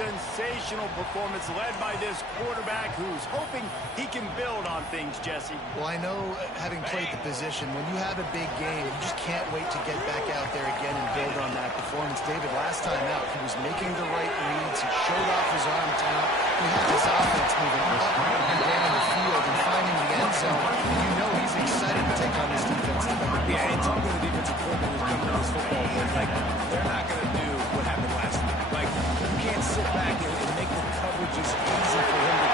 Sensational performance led by this quarterback who's hoping he can build on things, Jesse. Well, I know, having played the position, when you have a big game, you just can't wait to get back out there again and build on that performance. David, last time out, he was making the right reads. He showed off his arm talent. He had this offense moving up and down the field and finding the end zone. You know he's excited to take on this defense. Yeah, and talking to the defensive coordinator who's coming to this football game, like, they're not going to do what happened last week. Like, you can't sit back and make the coverage as easy for him to...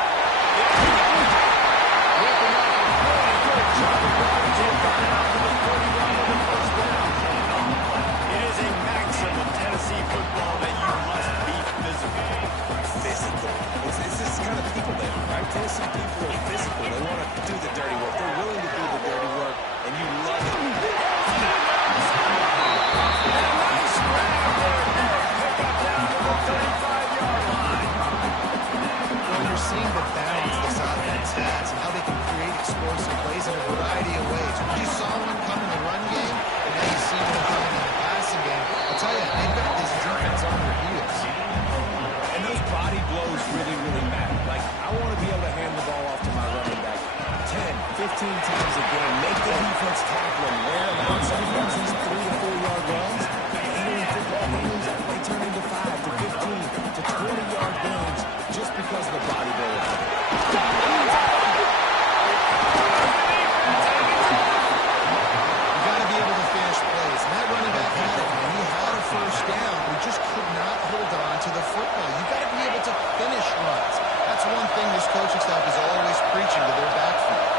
Ripping up a really good job of coverage and got out to the 41 with the first down. It is a maxim of Tennessee football that you must be physical. Physical. It's this kind of people there, right? Tennessee people are physical. They want to do the dirty work. They're willing to do the dirty work, and you love it. And a nice grab there. Pick up down to the 35-yard line. Well, you're seeing the balance this offense has and how they can create explosive plays in a variety of ways. You saw one come in the run game, and now you see one coming in the passing game. I'll tell you, they've got this defense on their heels. And those body blows really, really matter. Like, I want to be able to hand the ball off to my running back 10, 15 times a game. Make the defense tackle him, wear him out. Sometimes these 3 to 4 yard runs, even in football games, they turn into 5 to 15 to 20-yard gains just because of the body blow. You got to be able to finish plays. And that running back had it, man. He had a first down, but he just could not hold on to the football. You got to be able to finish runs. That's one thing this coaching staff is always preaching to their backfield.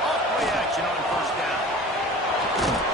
Off play action on first down.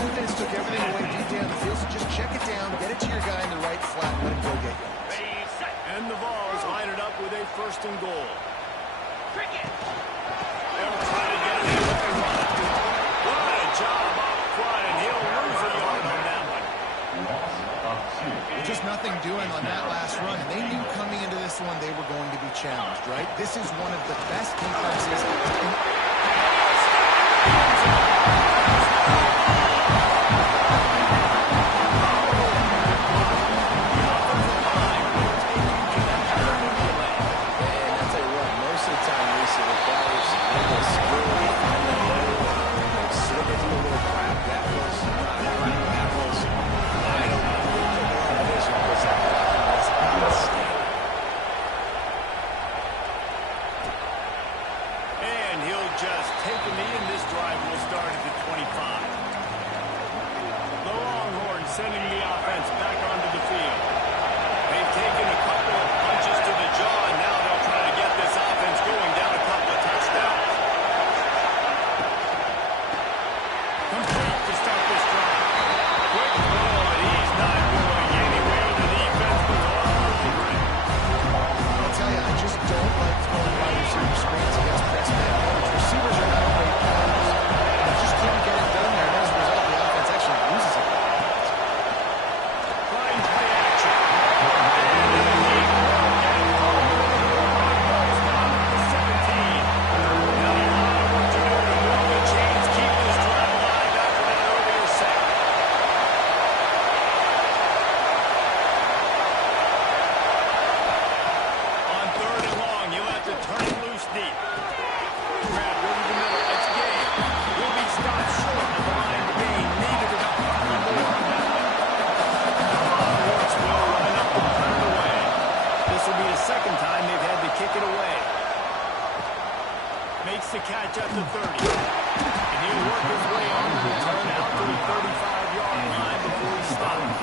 Defense took everything away deep down the field, so just check it down, get it to your guy in the right flat, and let him go get yards. And the Vols line it up with a 1st and goal. They'll try to get it in with the run. What a job up front, and he'll lose a yard on that one. Just nothing doing on that last run. They knew coming into this one they were going to be challenged, right? This is one of the best defenses in... Just take a knee, and this drive will start at the 25. The Longhorns sending the offense back onto the field. They've taken a couple of punches to the jaw, and now they'll try to get this offense going down a couple of touchdowns. Complete to start this drive. Quick throw, and he's not going anywhere. The defense was all over it. I'll tell you, I just don't like throwing wide receiver screens against press man coverage. Receivers are not great players. They just couldn't get it done there, and as a result, the offense actually loses it. Fine play action. And in the deep ball, get it forward. First down at the 17. Now a lot of work to do to move the chains, keep this drive alive after that earlier sack. On 3rd and long, you'll have to turn it loose deep. Grab over the middle. It's game. Will be stopped short of the line of gain. Needed about 5 more on that one. The Longhorns will line up and punt it away. This will be the 2nd time they've had to kick it away. Makes the catch at the 30. And he'll work his way on the return out to the 35-yard line before he stops.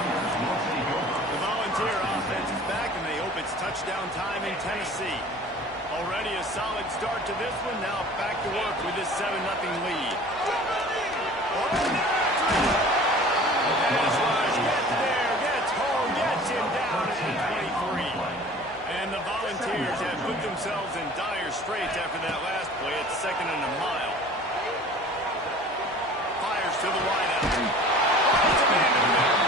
The Volunteer offense is back, and they hope it's touchdown time in Tennessee. Already a solid start to this one. Now back to work with this 7-0 lead. Pass rush gets there, gets home, gets him down at the 23. And the Volunteers have put themselves in dire straits after that last play. It's 2nd and a mile. Fires to the wideout. Finds a man in the middle.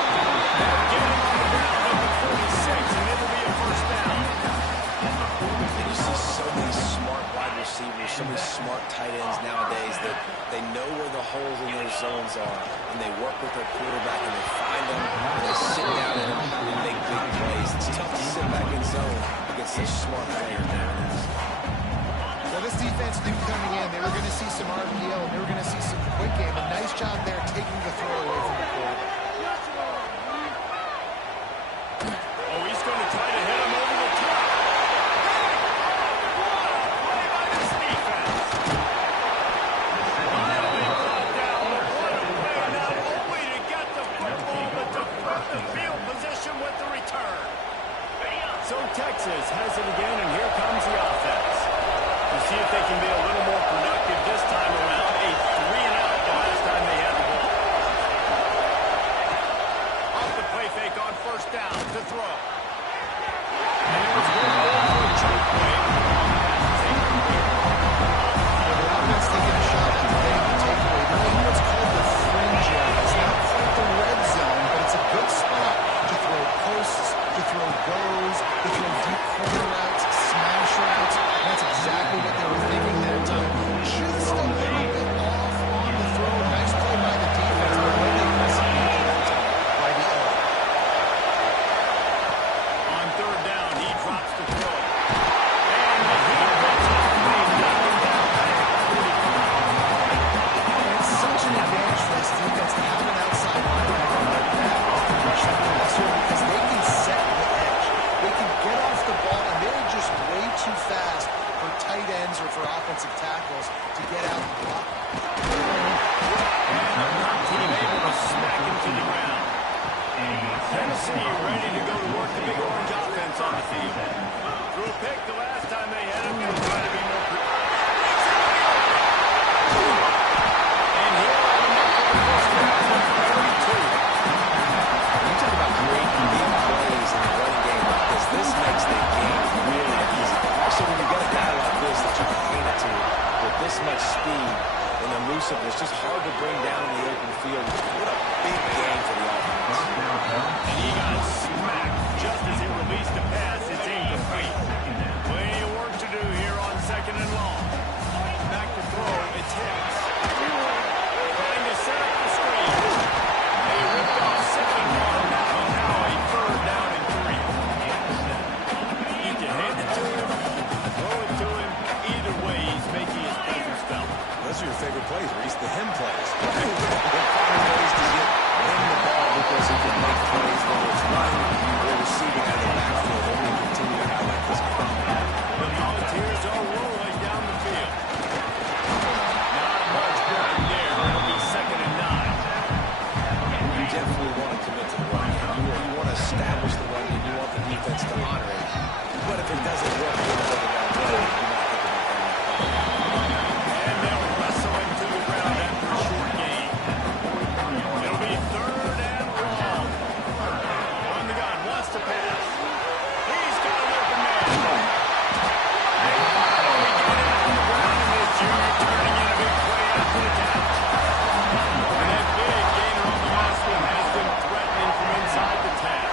They'll get him on the ground at the 46, and it'll be a 1st down. You see so many smart wide receivers, so many smart tight ends nowadays that they know where the holes in their zones are, and they work with their quarterback, and they find them, and they sit down in them, and make big plays. It's tough to sit back in zone against such smart players nowadays. Now, this defense knew coming in they were going to see some RPO, and they were going to see some quick game. A nice job there taking the throw away from the quarterback. Oh, he's going to try to hit him over the top. So Texas has it again, and here comes the offense. We'll see if they can be a little more productive this time around. A 3-and-out the last time they had the ball. Off the play fake on 1st down to throw. And it was going for a choke play. The offense taking a shot at getting the takeaway. They're in what's called the fringe area. It's not quite the red zone, but it's a good spot to throw posts, to throw goes, to throw deep corner routes, smash routes. That's exactly what they were thinking that time. Just a little bit chance to honor it. But if it doesn't work, and they'll wrestle him to the ground after a short gain. It'll be 3rd and long. On the gun, wants to pass. He's got an open man. They finally get him on the ground, and this junior turning in a big play after the catch. And that big gainer on the last one has them threatening from inside the 10.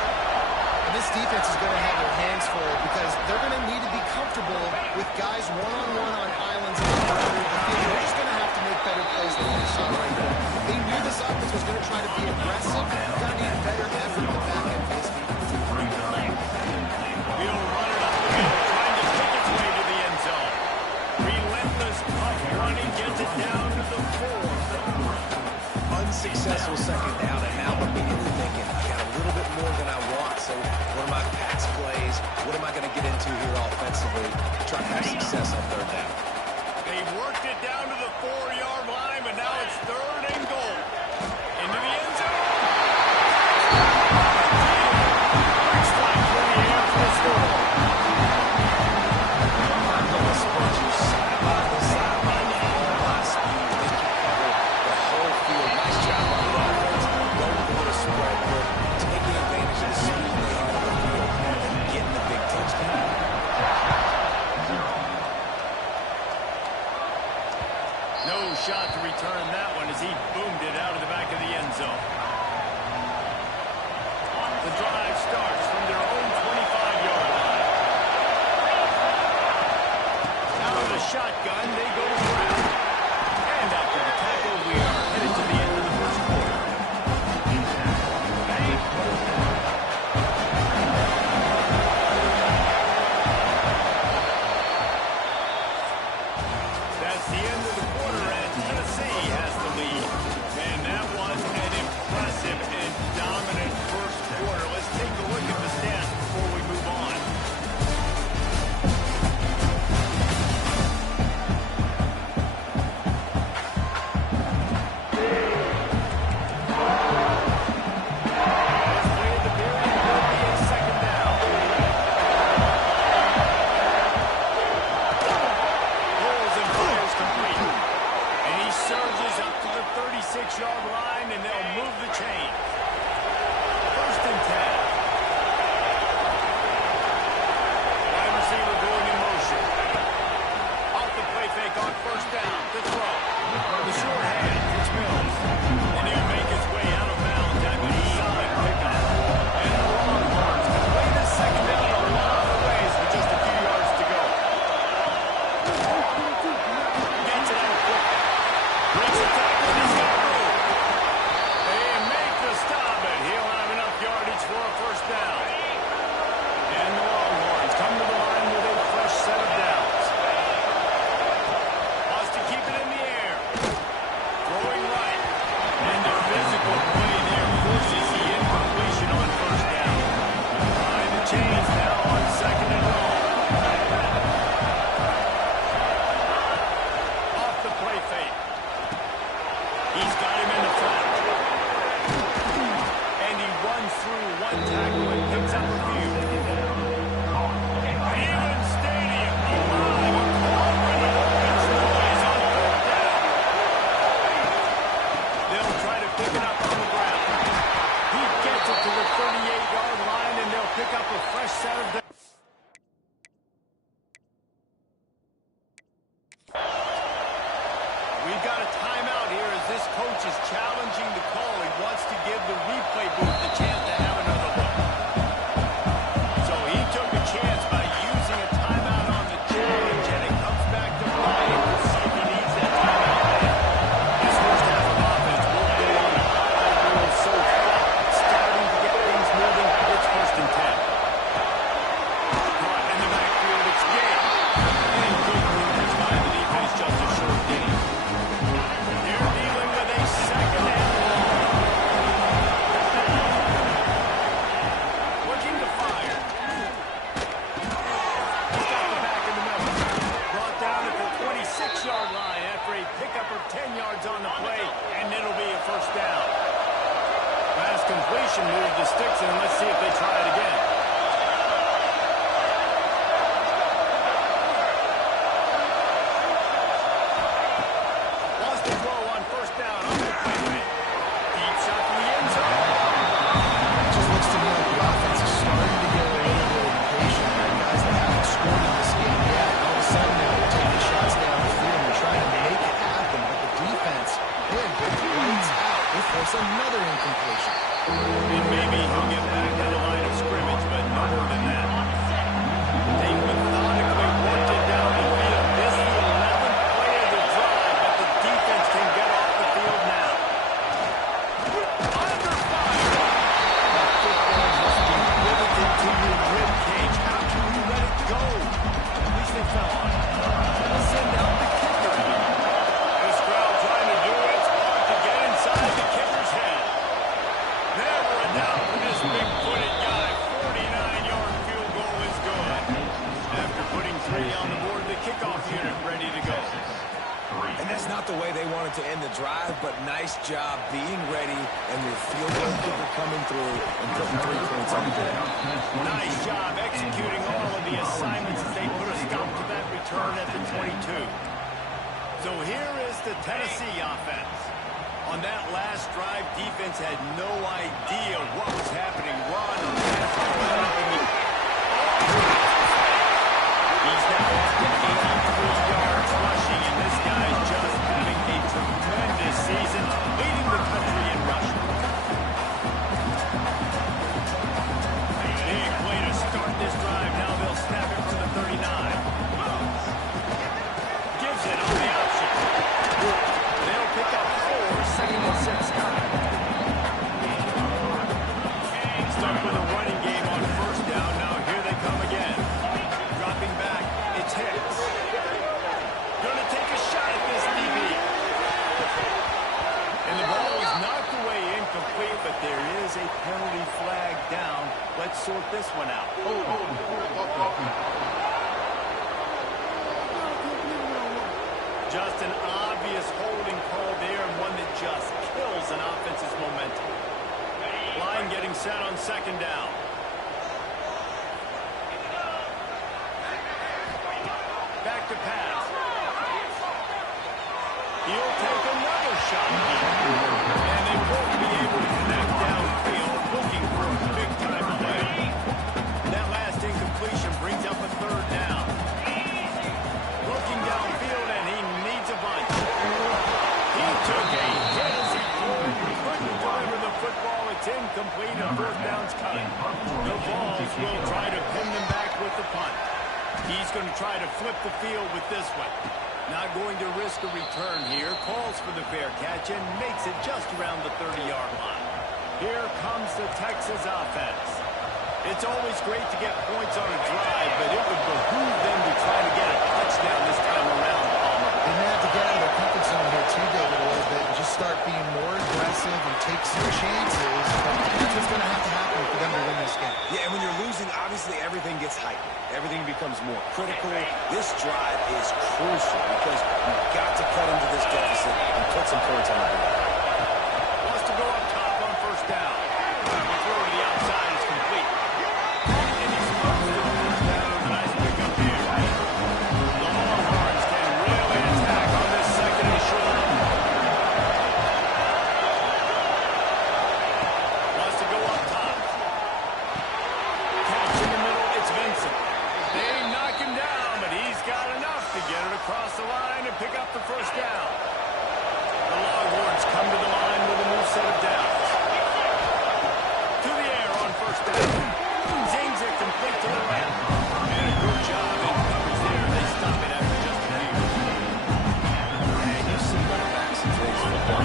And this defense is going to have their hands full because they're going to need to be comfortable with guys one-on-one on islands and they're just going to have to make better plays than we saw right there. They knew this offense was going to try to be aggressive. You're going to need better effort in the back end of this defense. He'll run it up the middle, trying to pick its way to the end zone. Relentless puff running gets it down to the 4. Unsuccessful second down, and now I'm immediately thinking, I got a little bit more than I want, so what are my pass plays? What am I going to get into here offensively to try to have success on 3rd down? They've worked it down to the 4-yard line, but now it's 3rd and goal. Into the end zone. Quick strike through the air for the score. I'm going to split you side by side by all my speed. They can cover the whole field. Nice job on the offense. Going for the spread work, taking advantage of the speed they have on the field, and getting the big touchdown. No shot to return that one as he boomed it out of the back of the end zone. The drive starts from their own 25-yard line. Out of the shotgun, they go to ground. And after the tackle, we are headed to the end of the first quarter. That's the end of the quarter, and Tennessee has the lead. And that was an impressive and dominant first quarter. Let's take a look at the stats before we move on. Let's play at the period. It'll be a second down. Rolls and fires complete. And he surges up to the 36-yard line, and they'll move the chain. 1st and 10. Wide receiver going in motion. Off the play fake on 1st down. The throw. The short hand. It's Mills. And he'll make his way out of bounds after a solid pickup. And the Longhorns can play this second down a lot of ways with just a few yards to go. Gets it out quick. Breaks the tackle, and he's got room. They make the stop, but he'll have enough yardage for a 1st down. And the Longhorns come to the line with a fresh set of downs. Wants to keep it in the air. Throwing right. And the physical play there forces the incompletion on 1st down. Behind the chains now on 2nd and long. Off the play fake. He's got him in the flat. And he runs through one tackle and picks up a few. Even Stadium alive. A corporate opens noise on 3rd down. They'll try to pick it up on the ground. He gets it to the 38-yard line, and they'll pick up a fresh set of downs. We've got a timeout here as this coach is challenging the call. He wants to give the replay booth the chance to have another look. So he took a chance by using a timeout on the challenge, and it comes back to bite him. We'll see if he needs that timeout. This first half of offense will go on a high roll so far. Starting to get things moving. It's 1st and 10. Caught in the backfield. It's Gay. And good movement by the defense, just a short gain. They're dealing with a 2nd and long. Looking to fire. He's got the back in the middle. Brought down at the 26-yard line after a pickup of 10 yards on the play, and it'll be a 1st down. Pass completion moved to sticks, and let's see if they try it again. another incompletion. And maybe he'll get back to the line of scrimmage, but no more than that. They methodically worked it down the field. This is the 11th play of the drive, but the defense can get off the field now. Under fire! That football must be riveted to your rib cage. How can you let it go? At least they fell on it. They'll send out the kicker. This crowd trying to do its part to get inside the kicker's head. Never a doubt for this big-footed guy. 49-yard field goal is good. After putting 3 on the board, the kickoff unit ready to go. And that's not the way they wanted to end the drive, but nice job being ready and your field goal kicker coming through and putting 3 points on the board. Nice job executing all of the assignments as they put a stop to that return at the 22. So here is the Tennessee offense. On that last drive, defense had no idea what was happening. Run or pass or anything. He's now up to 83 yards rushing, and this guy's just having a tremendous season, leading the country in rushing. Big way to start this drive. Now they'll snap it from the 39. Gives it on the option. They'll pick up 4, 2nd and 6. Stuck with a running game on 1st down. Now here they come again. Dropping back. It's Hicks. Gonna take a shot at this DB. And the ball is knocked away incomplete, but there is a penalty flag down. Let's sort this one out. Just an obvious holding call there, and one that just kills an offense's momentum. Line getting set on 2nd down. Back to pass. He'll take another shot. And they won't be able to connect downfield, looking for a big-time play. That last incompletion brings up a 3rd down. Looking downfield, and he needs a bunch. He took a hit as he couldn't deliver the football. It's incomplete, and 4th down's coming. The Vols will try to pin them back with the punt. He's going to try to flip the field with this one. Not going to risk a return here. Calls for the fair catch and makes it just around the 30-yard line. Here comes the Texas offense. It's always great to get points on a drive, but it would behoove them to try to get a touchdown this time around, Palmer. They may have to get out of their comfort zone here too, David, a little bit, and just start being more aggressive and take some chances. That's what's going to have to happen for them to win this game. Yeah, and when you're losing, obviously everything gets heightened. Everything becomes more critical. This drive is crucial because you've got to cut into this deficit and put some points on the board. Wants to go up top on 1st down. The throw to the outside is complete. And he's supposed to first down with a nice pickup here. The Longhorns can really attack on this 2nd and short. Wants to go up top. Catch in the middle, it's Vincent. They knock him down, but he's got enough to get it across the line and pick up the 1st down. The Longhorns come to the line with a new set of downs. To the air on 1st down. Zings it complete to the left. And a good job in coverage there. They stop it after just a few. And you see running backs in today's football.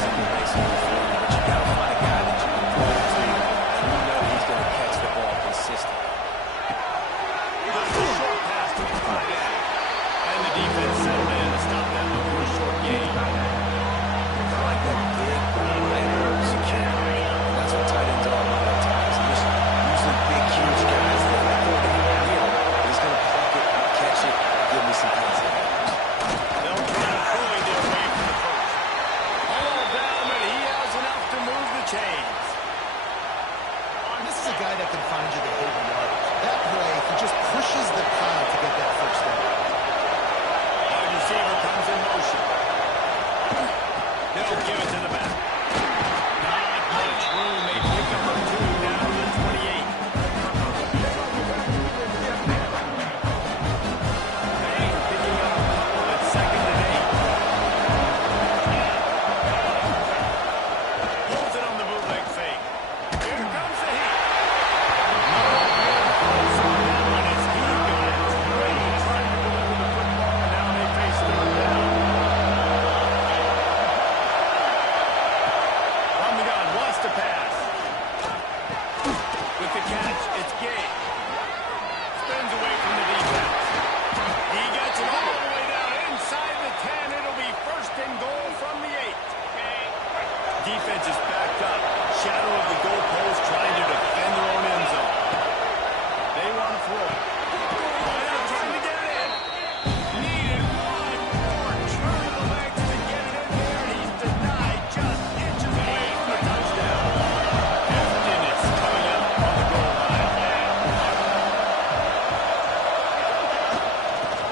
Something makes it fun, but you got to find a guy that you can throw it to. And you know he's going to catch the ball consistently. Short pass to the tight end. And the defense settled in to stop that before a short gain. I like that big, lighter security. That's what tight ends are a lot of times. They're just usually big, huge guys that are going to be real. He's going to pluck it, catch it, give me some passing. They'll try to fully get away from the 1st. All down, but he has enough to move the chains. This is a guy that can find you the 80 yards. That play, he just pushes the pile to get that 1st down. Wide receiver comes in motion. They'll give it to the back. Not much room. They pick up a 2 down to the 28. Bang, picking up a couple at 2nd and 8. to pass. With the catch, it's Gay. Spins away from the defense. He gets it all the way down inside the 10. It'll be first and goal from the 8. Defense is backed up. Shadow of the goalpost trying to defend their own end zone. They want to throw it. Now trying to get it in. Needed one more turn of the legs to get it in there, and he's denied just inches away from the touchdown. Emptiness coming up on the goal line.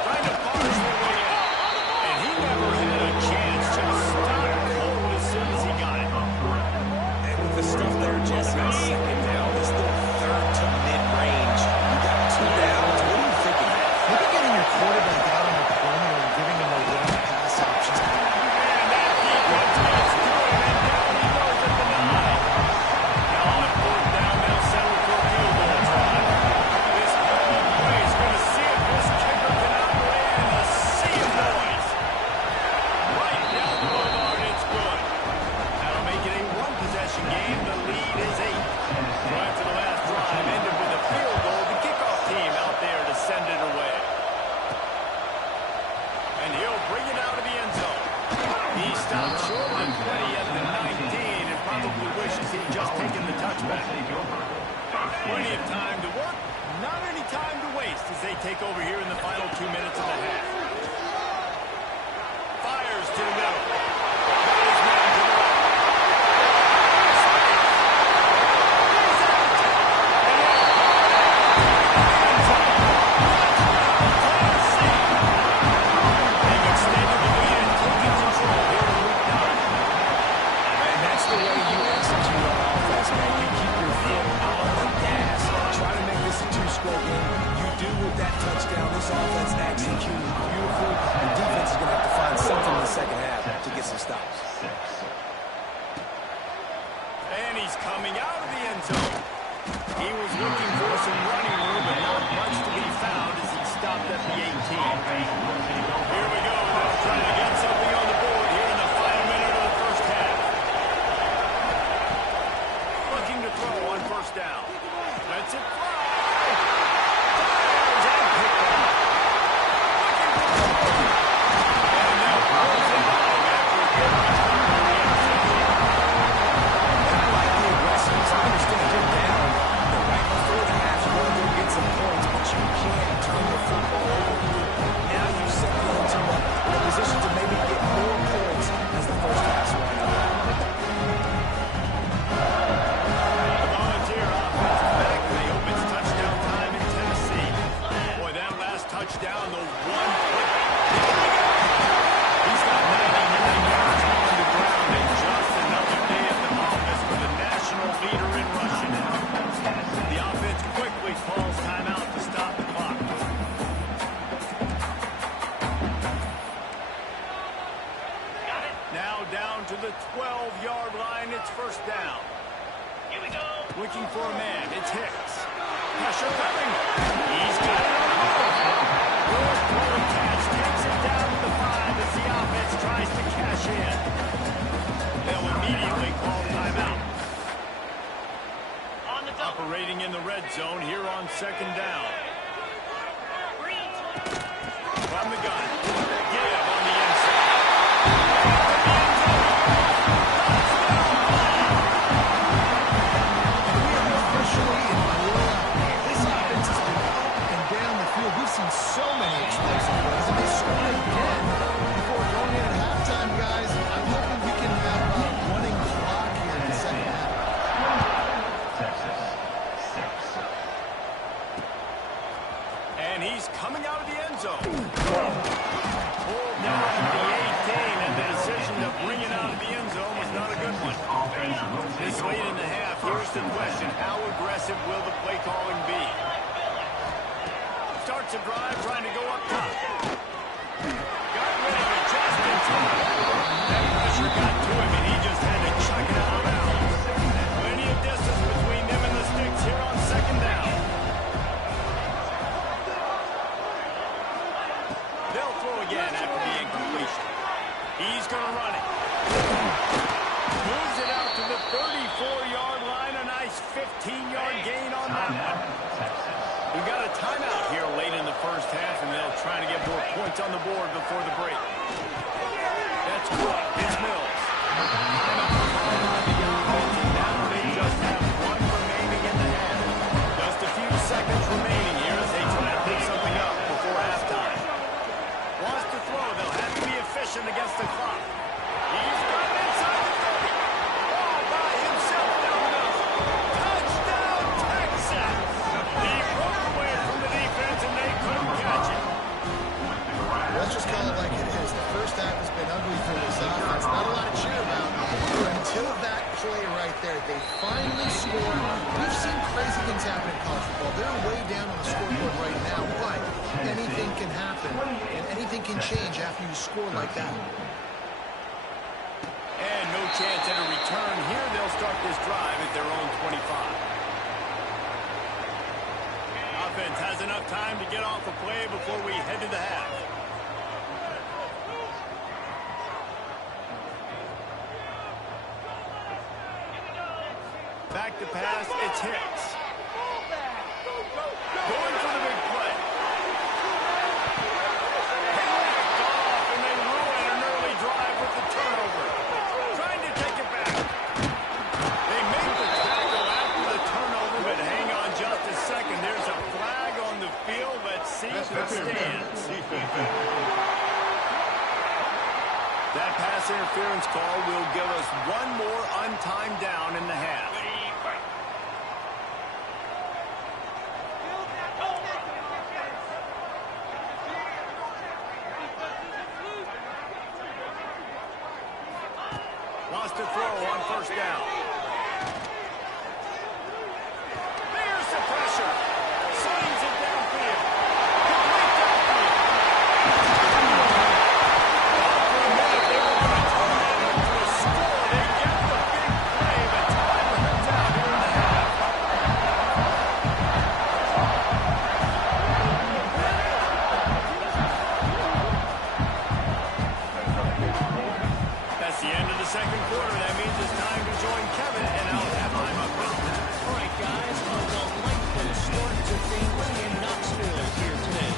Trying to parse their way out, and he never had a chance. Just stopped cold as soon as he got it. And with the stuff there, Jesse, on second down, this little third to mid-range. You got 2 downs. What are you thinking? Maybe getting your quarterback out on the perimeter and giving him a run pass option. And that defense gets to him, and down he goes at the 9. Now on a 4th down, they'll settle for a field goal try. This whole play is going to see if this kicker can operate in a sea of noise. Right down the boulevard, it's good. That'll make it a one-possession game. The lead is 8. So after the last drive ended with a field goal, the kickoff team out there to send it away. And he'll bring it out of the end zone. He stopped short of the 20 at the 19 and probably wishes he'd just taken the touchback. Plenty of time to work, not any time to waste as they take over here in the final 2 minutes of the half. Fires to the middle. Got his man to the right. They've extended the lead and taken control here in week 9. And that's the way you execute on offense, man. You keep your foot on the gas. Try to make this a 2-score game. You do with that touchdown. This offense executed beautifully. The defense is going to have to find something in the second half to get some stops. And he's coming out of the end zone. He was looking for some running room, but not much to be found as he stopped at the 18. Here we go. They'll try to get something on the board here in the final minute of the first half. Looking to throw on first down. Lets it fly. Fires and picked off. And now throws it home after a good return on the interception. And I like the aggressiveness. I understand you're down. But right before the half, you want to go get some points, but you can't turn the football over here. Now you set them into a position to maybe get more points as the first half's running out. The Volunteer offense is back, and they open touchdown time in Tennessee. Boy, that last touchdown, the one play. He's got 99 yards on the ground, and just another day at the office for the national leader in rushing. The offense quickly calls timeout to stop the clock. Now down to the 12-yard line. It's first down. Here we go. Looking for a man. It's Hicks. Pressure coming. He's got it on the move. Good throwing catch. Takes it down to the 5 as the offense tries to cash in. They'll immediately call timeout. Operating in the red zone here on second down. From the gun. Give on the inside. We've seen so many explosive plays, and they scored again before going in at halftime, guys. I'm hoping we can have a running clock here in the second half. And he's coming out of the end zone. Pulled down at the 18, and the decision to bring it out of the end zone was not a good one. This late in the half, here's the question. How aggressive will the play calling be? Starts a drive trying to go up top. Got rid of it just in time. That pressure got to him, and he just had to chuck it out of bounds. Plenty of distance between them and the sticks here on second down. They'll throw again after the incompletion. He's going to run it. Moves it out to the 34-yard We've got a timeout here late in the first half, and they'll try to get more points on the board before the break. That's good. It's Mills. Timeout on the offense, and now they just have one remaining in the half. Just a few seconds remaining here as they try to pick something up before halftime. Wants to throw. They'll have to be efficient against the clock. He's got it inside the 30. All by himself down the middle. Touchdown, Texas! He broke away from the defense, and they couldn't catch it. Let's just call it like it is. The first half has been ugly for this offense. Not a lot to cheer about. But until that play right there, they finally scored. We've seen crazy things happen in college football. They're way down on the scoreboard right now, but anything can happen, and anything can change after you score like that. And no chance at a return here. They'll start this drive at their own 25. Offense has enough time to get off a play before we head to the half. Back to pass, it's Hicks. Going for the big play. Picked off, and they ruin an early drive with the turnover. Trying to take it back. They make the tackle after the turnover, but hang on just a second. There's a flag on the field. Let's see if it stands. That pass interference call will give us one more untimed down in the half. Wants to throw on first down. There's the pressure. Slings it downfield. Complete downfield. For a minute, they were going to turn that into a score. They get the big play, but time runs out here in the half. That's the end of the second quarter. That means it's time to join Kevin, and I'll have my update. All right, guys, a delightful start to things in Knoxville here today.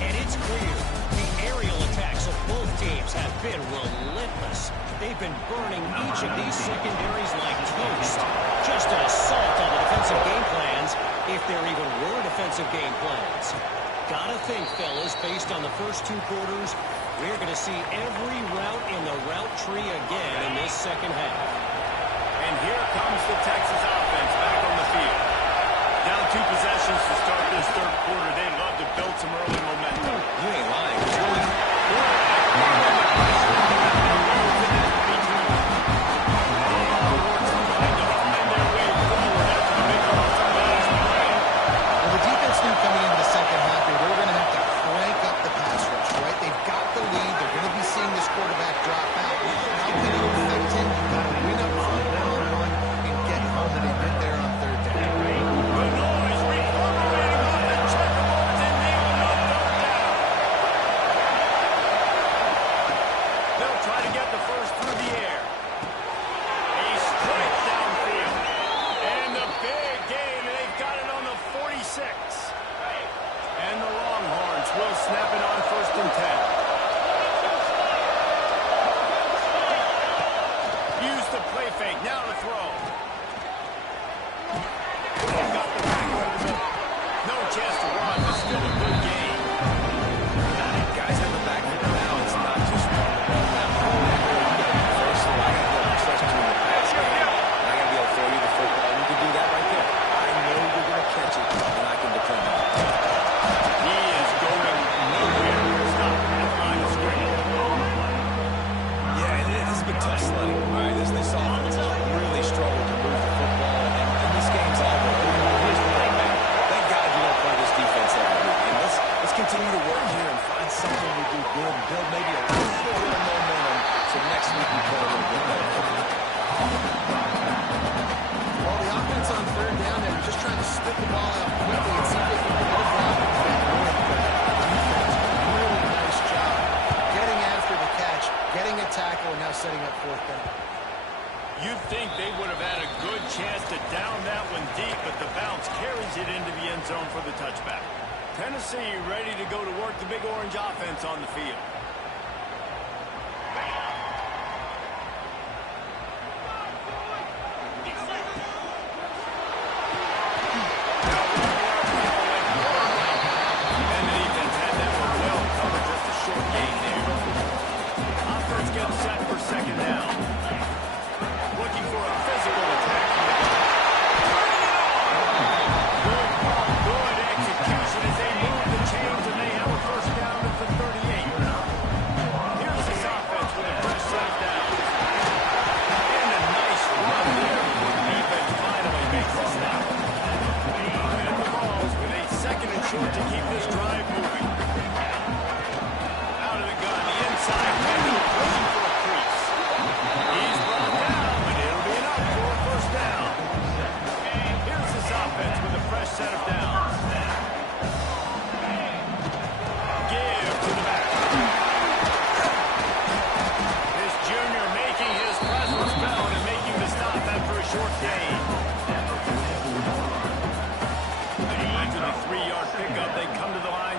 And it's clear the aerial attacks of both teams have been relentless. They've been burning each of these secondaries like toast. Just an assault on the defensive game plans, if there even were defensive game plans. Gotta think, fellas, based on the first two quarters, we're going to see every route in the route tree again in this second half. And here comes the Texas offense back on the field. Down 2 possessions to start this third quarter. They'd love to build some early momentum. You ain't lying. It's really... Well, the defense knew coming into the second half they were going to have to crank up the pass rush, right? They've got the lead. They're going to be seeing this quarterback drop out. How can you affect him? You've got to win up front one-on-one and get home, and they did there on third down. The noise reverberating off the checkerboards, and they will not third down. They'll try to get the first through the air. A strike downfield. And the big gain, and they've got it on the 46. And the Longhorns will snap it on 1st and 10. Use the play fake, now to throw. They've got the back over the middle. No chance to run, but still a good game. Guys have the back foot now. It's not just running the ball now. First, I got to trust you in the pass game. I got to be able to throw you the football. You can do that right there. I know you're going to catch it, and I can depend on it. He is going nowhere to stop at the line of scrimmage. Yeah, and this has been tough sledding. All right, this offense has really struggled to move the football, and this game's all over. Here's the thing, man. Thank God you don't play this defense every week. And let's continue to work here and find something we do good and build maybe a little bit of momentum so next week we play a little bit better. Well, the offense on third down, they were just trying to spit the ball out quickly and see if they could go down and get more. Defense, really nice job getting after the catch, getting a tackle, and now setting up fourth down. You'd think they would have had a good chance to down that one deep, but the bounce carries it into the end zone for the touchback. Tennessee ready to go to work the big orange offense on the field.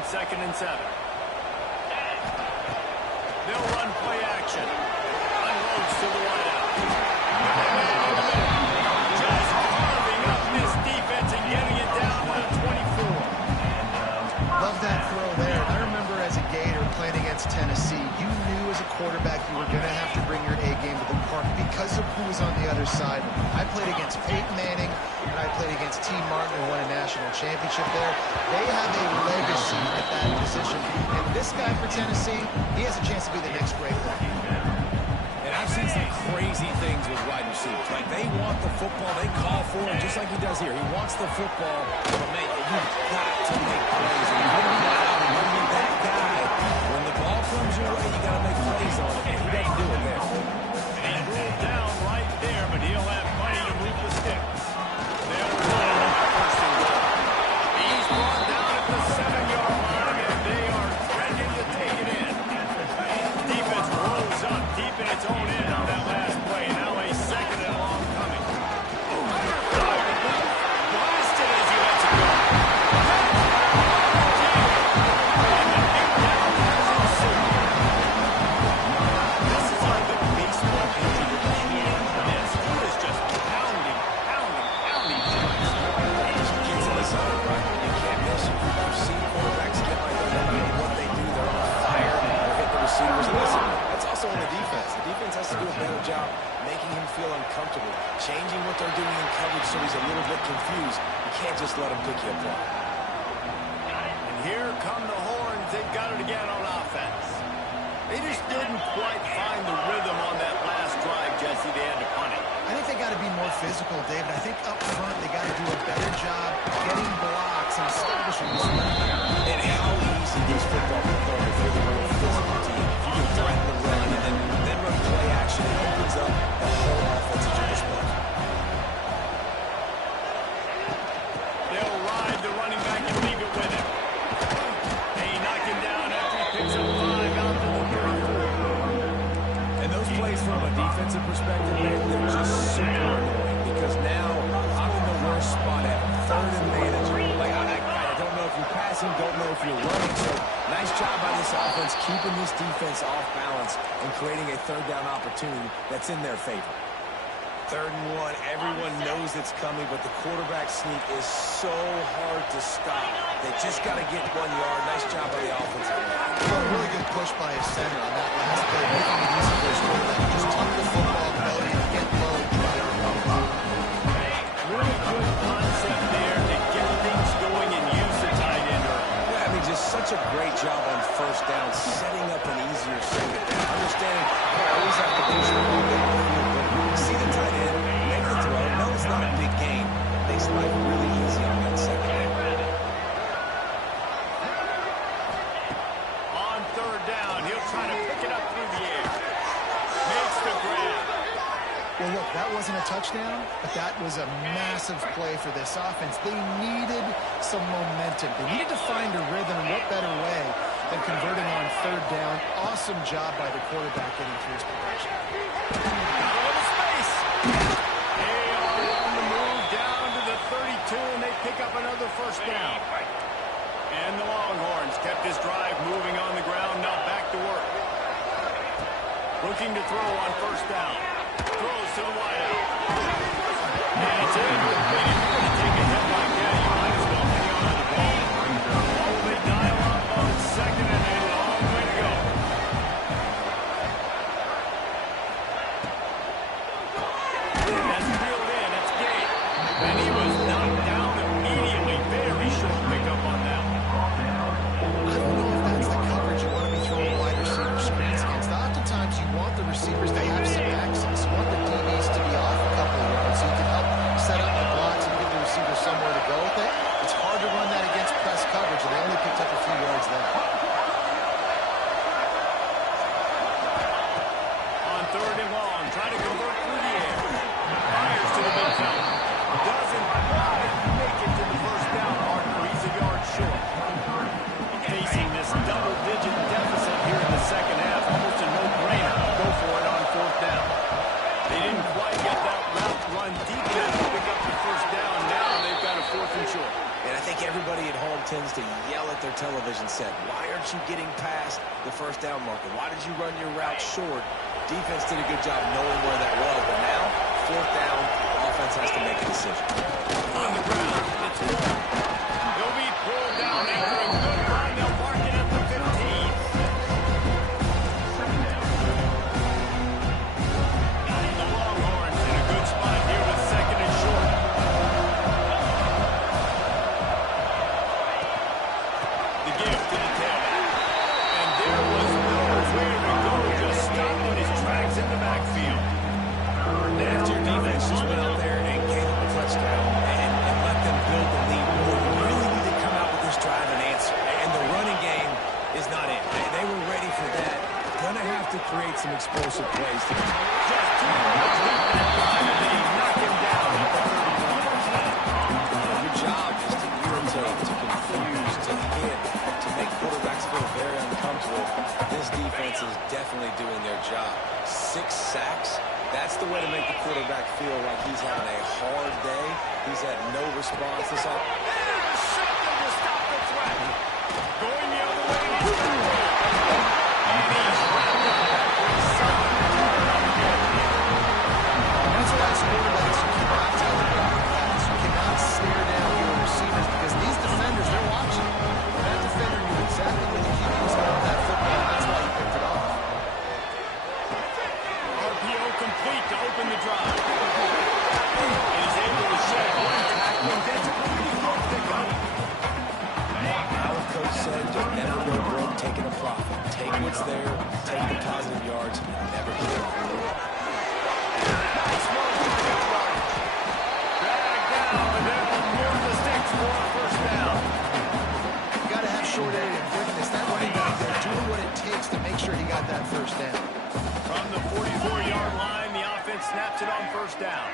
Second and 7. They'll run play action. Unloads to the wideout. Just carving up this defense and getting it down to the 24. Love that throw there. I remember as a Gator playing against Tennessee, you knew as a quarterback you were going to have to bring your A game to the park because of who was on the other side. I played against Peyton Manning, and I played against T. Martin, who won a national championship there. They have a legacy at that position. And this guy for Tennessee, he has a chance to be the next great one. And I've seen some crazy things with wide receivers. Like, they want the football, they call for it, just like he does here. He wants the football, but man, you've got to make plays. And you're going to be out, and you're going to be that guy. When the ball comes your way, you got to make plays on it, and he doesn't do it there. And ruled down right there, but he'll have plenty to move the sticks. They'll roll first and goal. He's brought down at the 7-yard line, and they are ready to take it in. Defense rolls up deep in its own end on that last play. Now a second and long coming. Blasted as he lets it go. And the big down has ensued. This is like a baseball pitcher you can't miss. He is just pounding. Gets in the zone, right? You can't miss it. You've seen quarterbacks get like that. No matter what they do, they're on fire. They're hitting the receivers. Listen, that's also on the defense. The defense has to do a better job making him feel uncomfortable, changing what they're doing in coverage so he's a little bit confused. You can't just let him pick you apart. And here come the horns. They've got it again on offense. They just didn't quite find the rhythm on that last drive, Jesse. They had to punt it. I think they got to be more physical, David. I think up front they got to do a better job getting blocks and establishing this run. And how easy is football to play if you're the real physical team? If you can threaten the run and then run play action, it opens up the whole offense at your disposal. They'll ride the running back and leave it with him. They knock him down after he picks up 5 out to the 34. And those plays from a defensive perspective, man, they're just super annoying because now I'm in the worst spot ever. Third and manager. Like, I don't know if you're passing, don't know if you're running. So nice job by this offense keeping this defense off balance and creating a third down opportunity that's in their favor. 3rd and 1, everyone knows it's coming, but the quarterback sneak is so hard to stop. They just got to get 1 yard. Nice job by the offensive line. Well, a really good push by his center on that last play, making it easy for his quarterback to just tuck the football belly and get low and try to run it. Really good concept there to get things going and use the tight end early. Yeah, I mean, just such a great job on first down, setting up an easier second down. Understanding they always have to push the ball down the field, but see the tight end, make the throw. No, it's not a big game. Makes life really easy on that second down. On 3rd down, he'll try to pick it up through the air. Makes the grab. Well, look, that wasn't a touchdown, but that was a massive play for this offense. They needed some momentum. They needed to find a rhythm, and what better way than converting on 3rd down. Awesome job by the quarterback getting through his progression. Got a little space. They are on the pick up the first down. Now they've got a 4th and short. And I think everybody at home tends to yell at their television set. Why aren't you getting past the first down marker? Why did you run your route short? Defense did a good job knowing where that was, but now, 4th down, offense has to make a decision. On the ground, it's Moore. He'll be pulled down after a good run. They'll mark it at the 15. The Longhorns in a good spot here with 2nd and short. The give to the tailback. And there was nowhere to go. Just stopped in his tracks in the backfield. After your defense just went out there and gave them a touchdown and let them build the lead, you really need to come out with this drive and answer. And the running game is not it. They were ready for that. Going to have to create some explosive plays. Just 2 yards left that line, and they knock him down at the 31. Your job is to irritate, to confuse, to hit, to make quarterbacks feel very uncomfortable. This defense is definitely doing their job. 6 sacks. That's the way to make the quarterback feel like he's having a hard day. He's had no response this off. Intercepted to stop the threat. Going the other way. And he's wrapped up after a solid return on the game. That's why as quarterbacks, you cannot tell them about the pass. You cannot stare down your receivers because these defenders, they're watching. That defender knew exactly where the QB was going with that football. That's why he picked it off. RPO complete to open the drive. He's able to shed one tackle and gets a pretty good pickup. Our coach said, don't never go broke taking a profit. Take what's there, take the positive yards, and never give up. Nice one. Dragged down, but then we'll move the sticks for a first down. You got to have short area of quickness. That running back there doing what it takes to make sure he got that first down. From the 44-yard line, the offense snaps it on first down.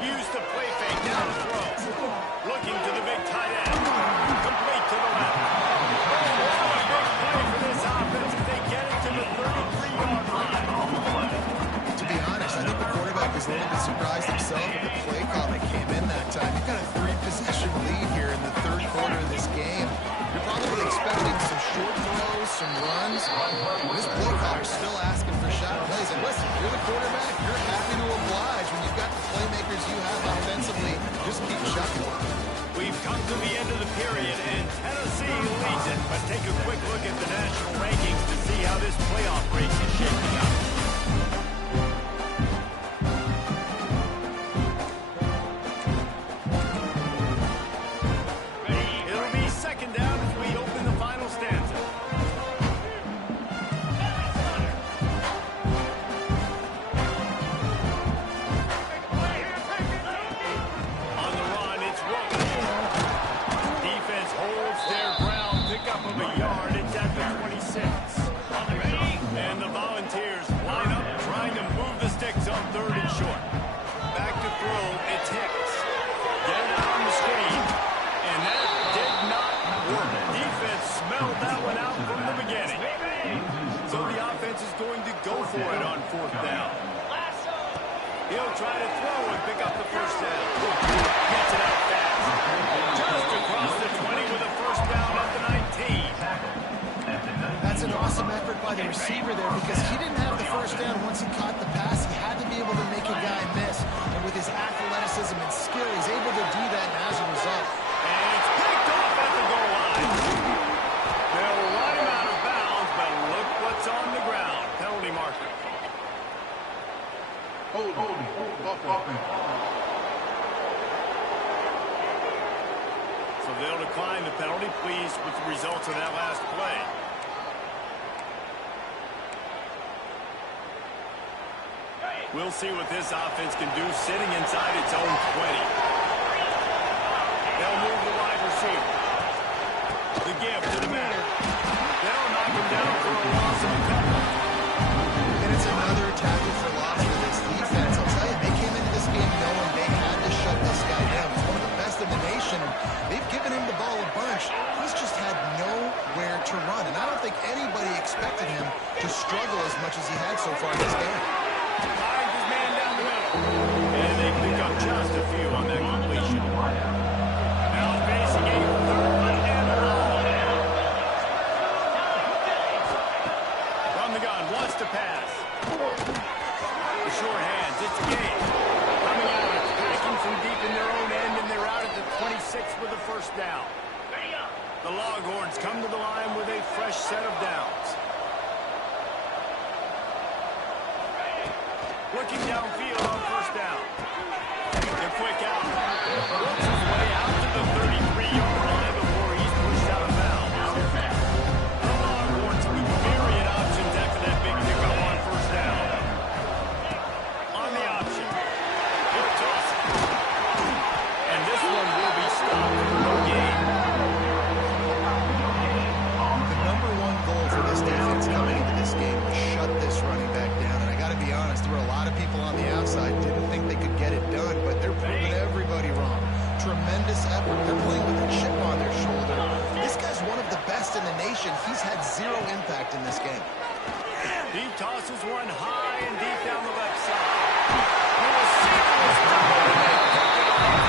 Used the play fake, now to throw. Looking to the big tight end. Complete to the left. Oh, a big play for this offense as they get it to the 33-yard line. To be honest, I think the quarterback was a little bit surprised himself with the play call that came in that time. You've got a 3-possession lead here in the 3rd quarter of this game. You're probably expecting some short throws, some runs. This play caller's still asking for shot plays. And listen, you're the quarterback. You're happy to oblige when you've got the playmakers you have offensively. Just keep shotting. We've come to the end of the period, and Tennessee leads it. But take a quick look at the national rankings to see how this playoff race is shaping up. It'll be 2nd down as we open the final stanza. On the run, it's Wilkins. Defense holds their ground, pickup of a yard. It's at the 26. And the Volunteers line up, trying to move the sticks on 3rd and short. Back to throw, it's Hicks. Get it out on the screen. And that did not work. Defense smelled that one out from the beginning. So the offense is going to go for it on 4th down. He'll try to throw and pick up the first down. Gets it out fast. Just across the 20 with a first down at the 19. That's an awesome effort by the receiver there because he didn't have the first down once he caught the pass. He had to be able to make a guy miss. And with his athleticism and skill, he's able to do that as a result. And it's picked off at the goal line. They'll run him out of bounds, but look what's on the ground. Penalty marker. So they'll decline the penalty. Pleased with the results of that last play. We'll see what this offense can do sitting inside its own 20. They'll move the wide receiver. The give to the man. They'll knock him down for a loss of a couple. And it's another tackle for loss for this defense. I'll tell you, they came into this game knowing they had to shut this guy down. He's one of the best in the nation, and they've given him the ball a bunch. He's just had nowhere to run, and I don't think anybody expected him to struggle as much as he had so far in this game. Finds his man down the middle. one high and deep down the left side. And the receiver was double, and they pick it off.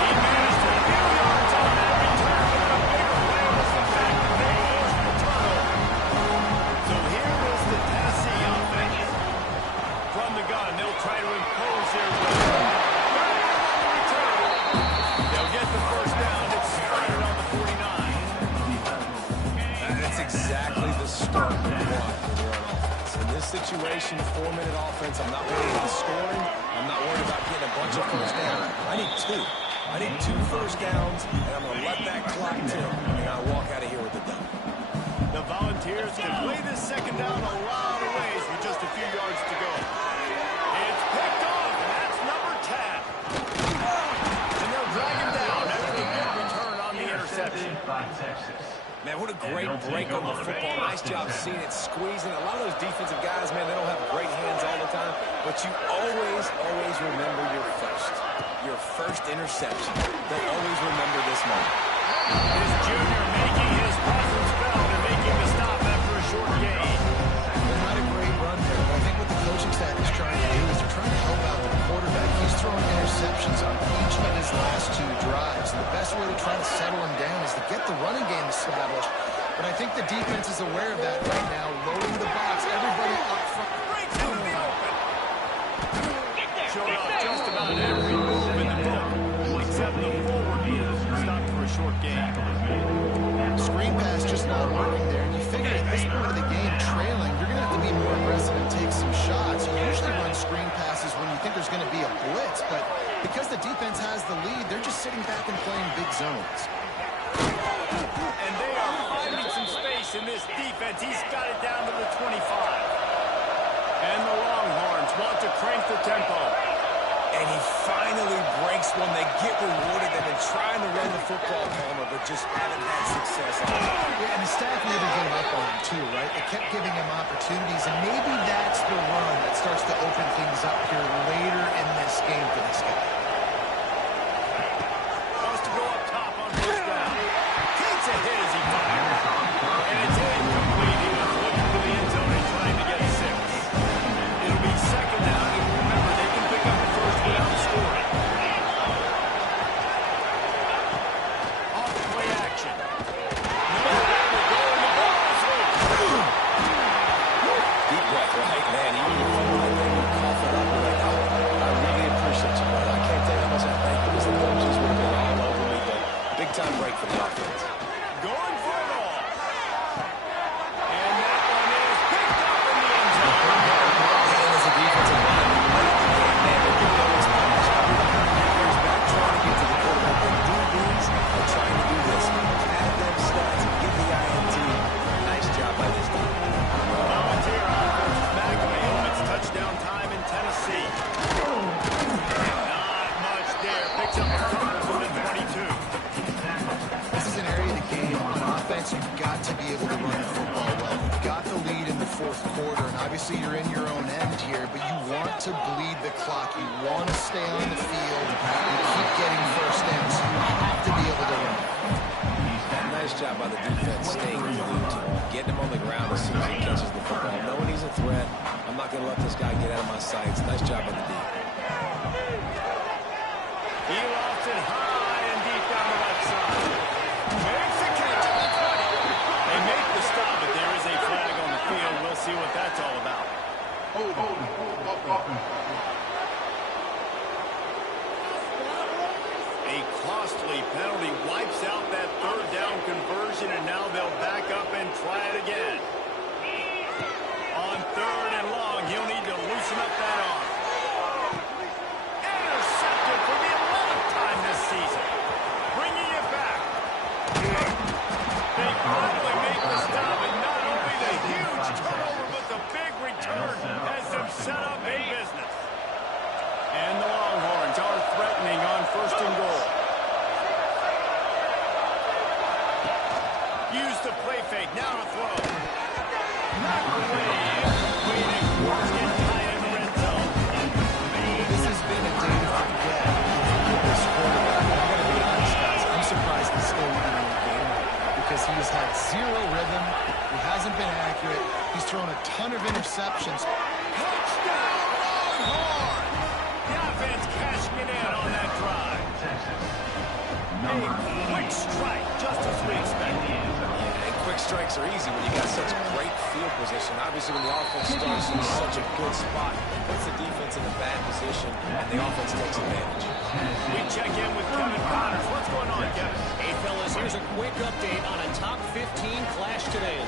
He managed a few yards on that return, but a bigger play was the fact that they forced the turnover. So here is the Tennessee offense. From the gun, they'll try to impose their will. They'll get the first down. It's started on the 49. That's exactly the start we want for the run offense. In this situation, 4-minute offense, I'm not worried about scoring. I'm not worried about getting a bunch of first downs. I need 2. I need 2 first downs, and I'm going to let that clock tick, and I'll walk out of here with the dub. The Volunteers can play this second down a lot of ways with just a few yards to go. It's picked off, and that's number 10. And they'll drag him down after a good return on the interception. Man, what a great break on the football. Nice job seeing it squeezing. A lot of those defensive guys, man, they don't have great hands all the time, but you always remember your first interception. They'll always remember this moment. His junior making his presence felt and making the stop after a short gain. Not a great run there, but I think what the coaching staff is trying to do is they're trying to help out the quarterback. He's throwing interceptions on each of his last 2 drives. And the best way to try to settle him down is to get the running game established. But I think the defense is aware of that right now, loading the box. Everybody up front. Breaks out in the open. Showed off just about every move in the book, except the forward move. Stopped for a short gain. Screen pass just not working there. And you figure at this point of the game, trailing, you're going to have to be more aggressive and take some shots. You usually run screen passes when you think there's going to be a blitz, but because the defense has the lead, they're just sitting back and playing big zones. And they are finding some space in this defense. He's got it down to the 25. And the Longhorns want to crank the tempo. And he finally breaks one. They get rewarded. They've been trying to run the football, Palmer, but just haven't had success on it. Yeah, and the staff never gave up on him, too, right? They kept giving him opportunities, and maybe that's the run that starts to open things up here later in this game for this guy. Wants to go up top on first down. Takes a hit as he fires. And it's incomplete. He was looking for the end zone and trying to get 6. It'll be second down, and remember, they can pick up the first without scoring. Off play action. Deep breath, right, man? Even if I'm like that, you cough it up. You're like, oh, I really appreciate you, brother. I can't tell you how much I thank you, because the coaches would have been all over me, but big-time break for the offense. Going for it all. And that one is picked up in the end zone. And as a defensive line, late in the game, man, they're doing always punish. Here's back trying to get to the quarterback. They do these, are trying to do this. Add them stats, get the INT. Nice job by this team. Volunteer offense is back in the elements. Touchdown time in Tennessee. Not much there. Picks up a couple from the 22. This is an area of the game on offense you've got to be able to run the football well. You've got the lead in the 4th quarter, and obviously you're in your own end here, but you want to bleed the clock. You want to stay on the field and keep getting first downs. So you have to be able to run. Nice job by the defense staying glued to him, getting him on the ground as soon as he catches the football. Knowing he's a threat, I'm not going to let this guy get out of my sights. Nice job by the D. He lofts it high and deep down the left side. Makes the catch at the 20. They make the stop, but there is a flag on the field. We'll see what that's all about. A costly penalty wipes out that 3rd down conversion, and now they'll back up and try it again. On 3rd and long, he'll need to loosen up that arm. Intercepted for the 11th time this season. Bringing it back. They finally make the stop, and not only the huge turnover, but the big return has them set up in business. And the Longhorns are threatening on 1st and goal. Use the play fake, now to throw. Not away, incomplete, and Quartz gets high in the red zone. This has been a day to forget with this quarterback. I'm going to be honest, guys. I'm surprised he's still even in the game because he has had 0 rhythm. He hasn't been accurate. He's thrown a ton of interceptions. interceptions. Touchdown, Longhorn! The offense cashing it in on that drive. A quick strike, just as we expected. And quick strikes are easy when you got such great field position. Obviously, when the offense starts in such a good spot, it puts the defense in a bad position, and the offense takes advantage. We check in with Kevin Connors. What's going on, Kevin? Hey, fellas, here's a quick update on a top 15 clash today.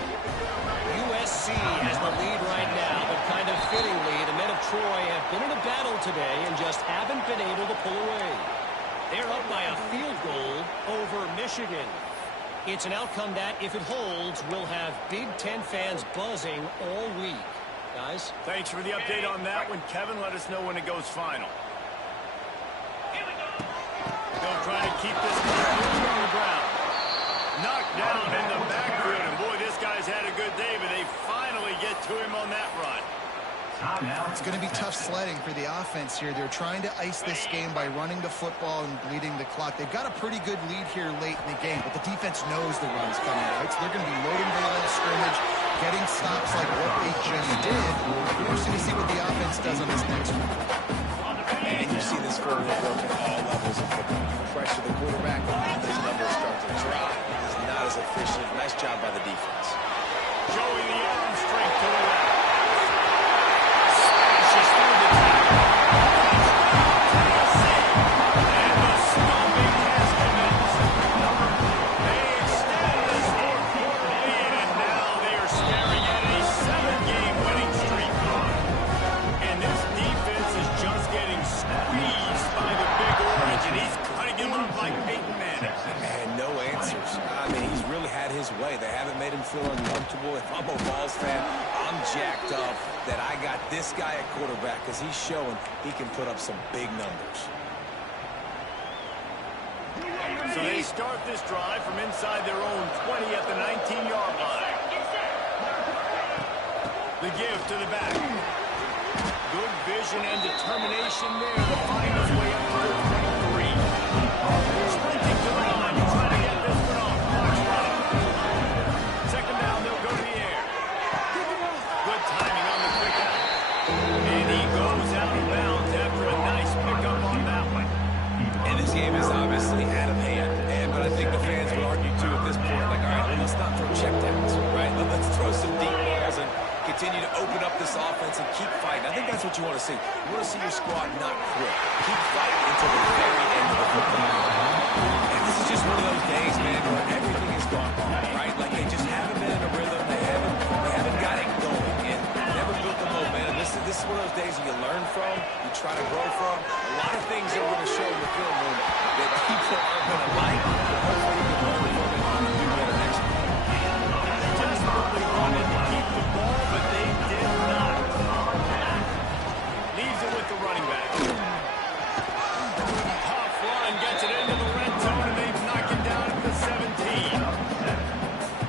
USC has the lead right now, but kind of fittingly, the men of Troy have been in a battle today and just haven't been able to pull away. They're up by a field goal over Michigan. It's an outcome that, if it holds, will have Big Ten fans buzzing all week. Guys? Thanks for the update on that one, Kevin. Let us know when it goes final. They'll try to keep this moving on the ground. Knocked down in the backfield, and boy, this guy's had a good day, but they finally get to him on that run. It's going to be tough sledding for the offense here. They're trying to ice this game by running the football and bleeding the clock. They've got a pretty good lead here late in the game, but the defense knows the run's coming, right? So they're going to be loading the line of scrimmage, getting stops like what they just did. We're interested to see what the offense does on this next one. And you see this formula work at all levels of football. You pressure the quarterback, his numbers start to drop. He's not as efficient. Nice job by the defense. Showing the arm strength to the left. Smashes through the tackle. And the stomping has commenced. They extend this fourth-quarter lead, and now they are staring at a 7-game winning streak. And this defense is just getting squeezed by the Big Orange, and he's cutting him up like Peyton Manning. And no answers. I mean, he's really had his way. They haven't made him feel uncomfortable. If I'm a Vols fan, I'm jacked up that I got this guy at quarterback because he's showing he can put up some big numbers. So they start this drive from inside their own 20 at the 19-yard line. The give to the back. Good vision and determination there to find his way up to the 23. Sprinting to the line to try to get this one off. Watch right. Second down, they'll go to the air. Good timing on the quick out. And he goes out of bounds after a nice pickup on that one. And this game is obviously out of hand. But I think the fans would argue, too, at this point, like, all right, well, let's not throw checkdowns, right? Let's throw some deep balls and continue to open up this offense and keep fighting. I think that's what you want to see. You want to see your squad not quit. Keep fighting until the very end of the football game. And this is just one of those days, man, where everything has gone wrong, right? Like, they just haven't been in a rhythm. They haven't got it going and never built the momentum. This is one of those days that you learn from, you try to grow from. A lot of things are going to show in the film room that people aren't going to like. But hopefully you can learn from it and do better next week. Desperately wanted to keep the ball, but they did not. Leaves it with the running back. Tough run gets it into the red zone, and they knock it down at the 17.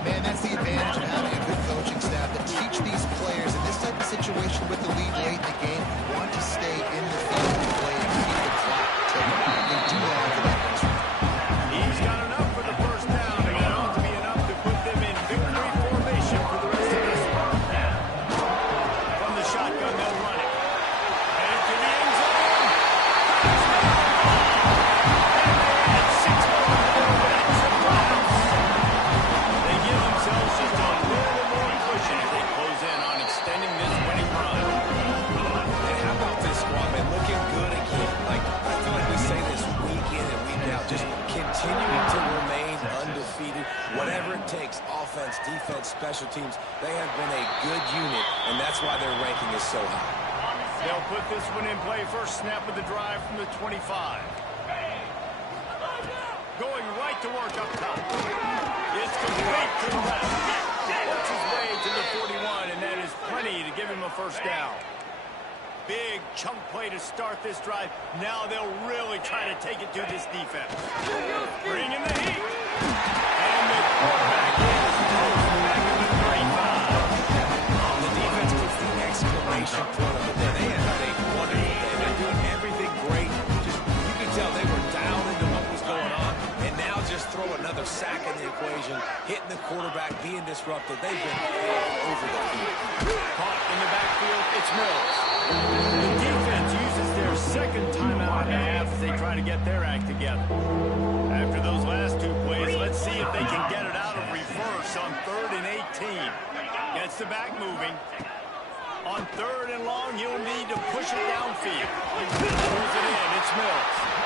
Man, that's the advantage of having a good coaching staff that teach these players in this type of situation with the lead late in the game, you want to stay in the field and play and keep the clock ticking. They do that after that next one. He's got enough for the first down, and that ought to be enough to put them in victory formation for the rest of this one. From the shotgun, they'll run it. Headed to the end zone. And they had 6 more quarterbacks and Browns. They give themselves just a little more cushion as they close in on extending this winning run. And how about this squad, man? Looking good again. Like, I feel like we say this week in and week out. Just continuing to remain undefeated. Whatever it takes, offense, defense, special teams, they have been a good unit, and that's why their ranking is so high. They'll put this one in play. First snap of the drive from the 25. Going right to work up top. It's complete to the left. Works his way to the 41, and that is plenty to give him a first down. Big chunk play to start this drive. Now they'll really try to take it to this defense. Bring in the heat. And the quarterback is close back in the 35. The defense puts the exclamation point on the day. They have had a wonderful day. They're doing everything great. Just, you can tell they were dialed into what was going on, and now just throw another a sack in the equation, hitting the quarterback, being disruptive. They've been all over the field. Caught in the backfield, it's Mills. The defense uses their second timeout and a half as they try to get their act together. After those last two plays, let's see if they can get it out of reverse on 3rd and 18. Gets the back moving. On 3rd and long, he'll need to push it downfield. Throws it in, it's Mills.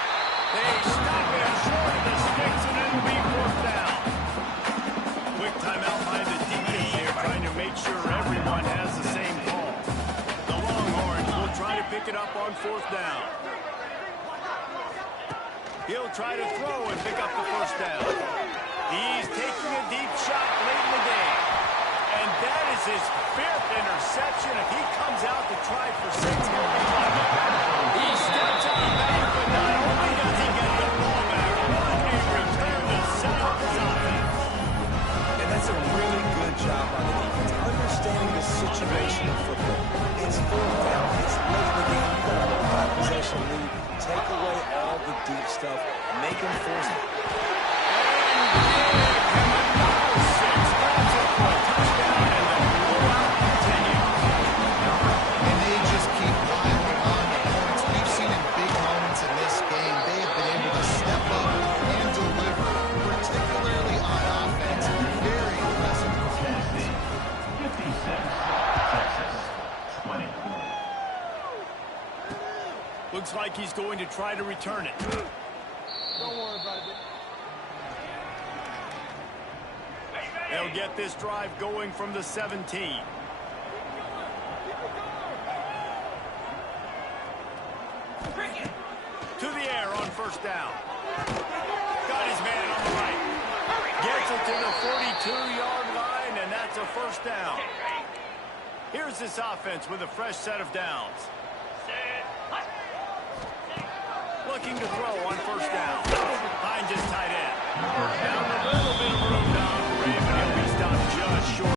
They stop him short of the sticks, and it'll be 4th down. Quick timeout by the defense here, trying to make sure everyone has the same call. The Longhorns will try to pick it up on 4th down. He'll try to throw and pick up the 1st down. He's taking a deep shot late in the game. And that is his 5th interception. If he comes out to try for 6, he'll be lucky. He steps out back, but not only does he get the ball back, what a return to set up his offense. And that's a really good job by the defense, understanding the situation of football. It's 4th down. It's late in the game. You've got a multi-possession lead. Take away all the deep stuff. Make them force it. Looks like he's going to try to return it. Don't worry about it. They'll get this drive going from the 17. To the air on 1st down. Got his man on the right. Gets it to the 42-yard line, and that's a 1st down. Here's this offense with a fresh set of downs. Looking to throw on 1st down. Finds his tight end. Now